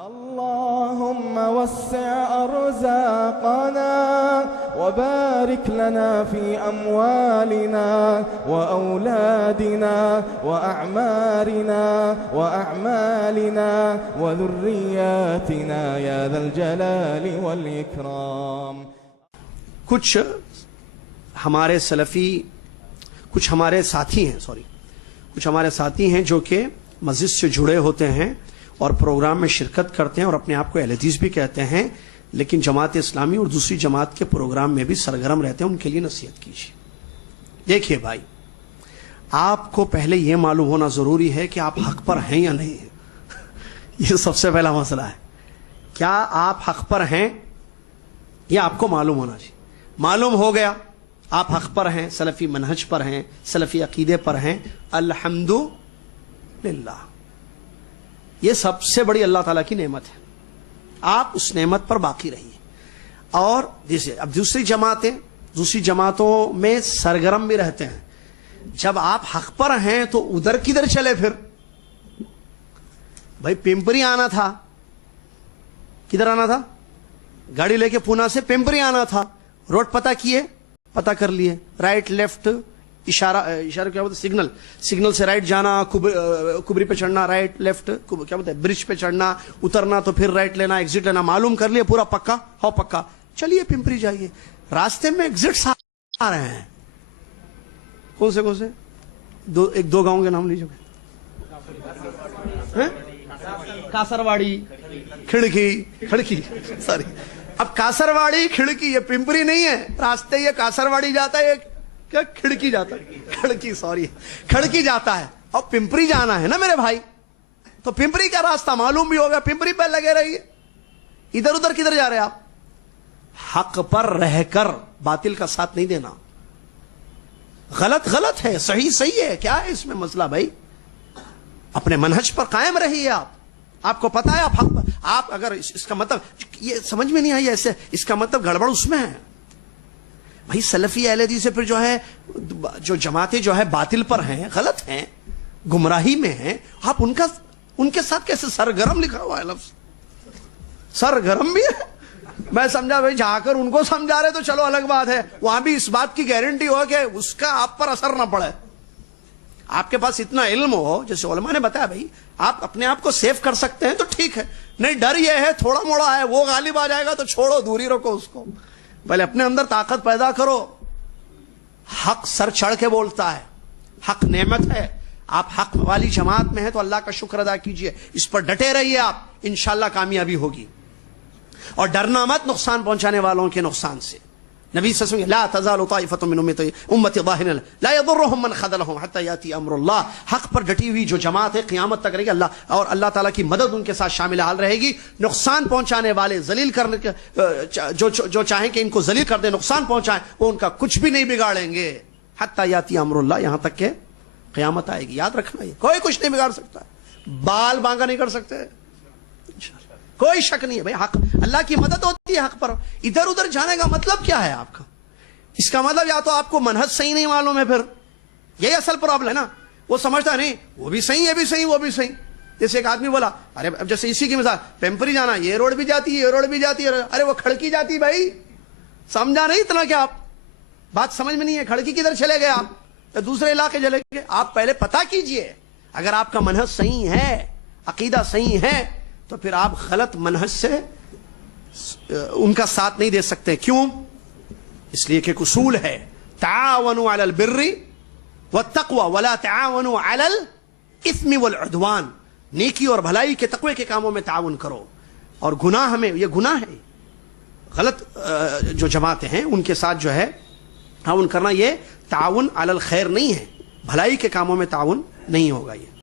اللهم وسع أرزاقنا وبارك لنا في أموالنا وأولادنا وأعمالنا وذرياتنا يا ذا الجلال والإكرام. کچھ ہمارے سلفی کچھ ہمارے ساتھی ہیں جو کہ مسجد سے جڑے ہوتے ہیں اور پروگرام میں شرکت کرتے ہیں اور اپنے آپ کو اہل حدیث بھی کہتے ہیں، لیکن جماعت اسلامی اور دوسری جماعت کے پروگرام میں بھی سرگرم رہتے ہیں. ان کے لیے نصیحت کیجیے. دیکھیے بھائی، آپ کو پہلے یہ معلوم ہونا ضروری ہے کہ آپ حق پر ہیں یا نہیں ہیں. یہ سب سے پہلا مسئلہ ہے. کیا آپ حق پر ہیں یہ آپ کو معلوم ہونا چاہیے. معلوم ہو گیا آپ حق پر ہیں، سلفی منہج پر ہیں، سلفی عقیدے پر ہیں، الحمدللہ. یہ سب سے بڑی اللہ تعالیٰ کی نعمت ہے. آپ اس نعمت پر باقی رہیے. اور جیسے اب دوسری جماعتوں میں سرگرم بھی رہتے ہیں. جب آپ حق پر ہیں تو ادھر کدھر چلے پھر؟ بھائی پمپری آنا تھا، کدھر آنا تھا؟ گاڑی لے کے پونا سے پمپری آنا تھا. روڈ پتہ کر لیے، رائٹ لیفٹ، اشارہ کیا بولتے، سگنل سے رائٹ جانا، کبری پہ چڑھنا، رائٹ لیفٹ کیا بولتے ہیں، برج پہ چڑھنا، اترنا تو پھر رائٹ لینا، ایگزٹ لینا. معلوم کر لیے پورا پکا ہو پکا. چلیے پمپری جائیے. راستے میں ایگزٹس آ رہے ہیں. کون سے ایک دو گاؤں کے نام لیجیے. کاسرواڑی، کھڑکی سوری. اب کاسرواڑی کھڑکی یہ پمپری نہیں ہے. راستے یہ کاسرواڑی جاتا ہے، کیا کھڑکی جاتا ہے، کھڑکی جاتا ہے. اور پمپری جانا ہے نا میرے بھائی، تو پمپری کا راستہ معلوم بھی ہوگا. پمپری پہ لگے رہیے. ادھر ادھر کدھر جا رہے آپ؟ حق پر رہ کر باطل کا ساتھ نہیں دینا. غلط ہے، صحیح ہے. کیا ہے اس میں مسئلہ بھائی؟ اپنے منہج پر قائم رہیے. آپ کو پتا ہے آپ حق پر. آپ اگر اس کا مطلب یہ سمجھ میں نہیں آئی ایسے، اس کا مطلب گڑبڑ اس میں ہے بھائی. سلفی اہل حدیث سے پھر جو جماعتیں جو ہے باطل پر ہیں، غلط ہیں، گمراہی میں ہیں، آپ ان کے ساتھ کیسے؟ سرگرم لکھا ہوا ہے لفظ، سرگرم بھی ہے. میں سمجھا بھائی جا کر ان کو سمجھا رہے تو چلو الگ بات ہے، وہاں بھی اس بات کی گارنٹی ہو کہ اس کا آپ پر اثر نہ پڑے. آپ کے پاس اتنا علم ہو، جیسے علماء نے بتایا بھائی آپ اپنے آپ کو سیف کر سکتے ہیں تو ٹھیک ہے. نہیں، ڈر یہ ہے تھوڑا موڑا ہے، وہ غالب آ جائے گا تو چھوڑو، دوری رکھو اس کو. پہلے اپنے اندر طاقت پیدا کرو. حق سر چڑھ کے بولتا ہے، حق نعمت ہے. آپ حق والی جماعت میں ہیں تو اللہ کا شکر ادا کیجئے، اس پر ڈٹے رہیے. آپ انشاءاللہ کامیابی ہوگی. اور ڈرنا مت نقصان پہنچانے والوں کے نقصان سے. نبی صلی اللہ علیہ وسلم لا تزال طائفة من امتی ظاہرین لا يضرهم من خذلهم حتى ياتي امر اللہ. حق پر ڈٹی ہوئی جو جماعت ہے قیامت تک رہے گی. اللہ تعالیٰ کی مدد ان کے ساتھ شامل حال رہے گی. نقصان پہنچانے والے، ذلیل کرنے جو چاہیں کہ ان کو ذلیل کر دیں، نقصان پہنچائیں، وہ ان کا کچھ بھی نہیں بگاڑیں گے. حتى ياتي امر اللہ، یہاں تک کہ قیامت آئے گی. یاد رکھنا، یہ کوئی کچھ نہیں بگاڑ سکتا. بال بانگا نہیں کر سکتے، کوئی شک نہیں ہے بھائی. حق، اللہ کی مدد ہوتی ہے حق پر. ادھر ادھر جانے کا مطلب کیا ہے آپ کا؟ اس کا مطلب یا تو آپ کو منہج صحیح نہیں معلوم ہے، پھر یہی اصل پرابلم ہے نا. وہ سمجھتا نہیں وہ بھی صحیح، یہ بھی صحیح، وہ بھی صحیح. جیسے ایک آدمی بولا، ارے اب جیسے اسی کی مثال، پمپری جانا، یہ روڈ بھی جاتی ہے، یہ روڈ بھی جاتی ہے. ارے وہ کھڑکی جاتی بھائی، سمجھا نہیں اتنا کہ آپ بات سمجھ میں نہیں ہے. کھڑکی کدھر چلے گئے آپ؟ تو دوسرے علاقے چلے گئے. آپ پہلے پتہ کیجئے. اگر آپ کا منہج صحیح ہے، عقیدہ صحیح ہے، تو پھر آپ غلط منہج سے ان کا ساتھ نہیں دے سکتے. کیوں؟ اس لیے کہ ایک اصول ہے، تعاونوا علی البر والتقوی ولا تعاونوا علی الاثم والعدوان. نیکی اور بھلائی کے، تقوی کے کاموں میں تعاون کرو، اور گناہ میں، یہ گناہ ہے. غلط جو جماعتیں ہیں ان کے ساتھ جو ہے تعاون کرنا، یہ تعاون علی الخیر نہیں ہے، بھلائی کے کاموں میں تعاون نہیں ہوگا. یہ